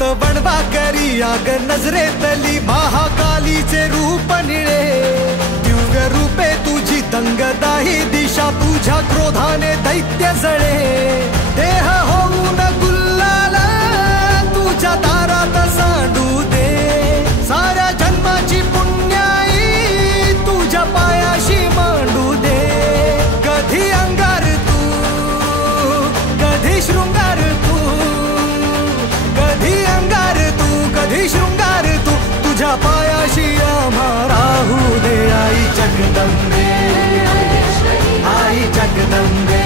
हातात वणवा करी आग नजरेतली महाकालीचे रूप निळे दिव्य रूपे तुझी दंगदाही दिशा तुझ्या क्रोधाने दैत्य जळे देह होऊन गुल्लाल तुझ्या दारात सांडू दे साऱ्या जन्माची पुण्याई तुझ्या पायाशी मांडू दे कधी अंगार तू कधी शृंगार तू कधी अंगार तू कधी शृंगार तू तुझ्या पायाशी आम्हा राहू दे आई जगदंबे आई जगदंबे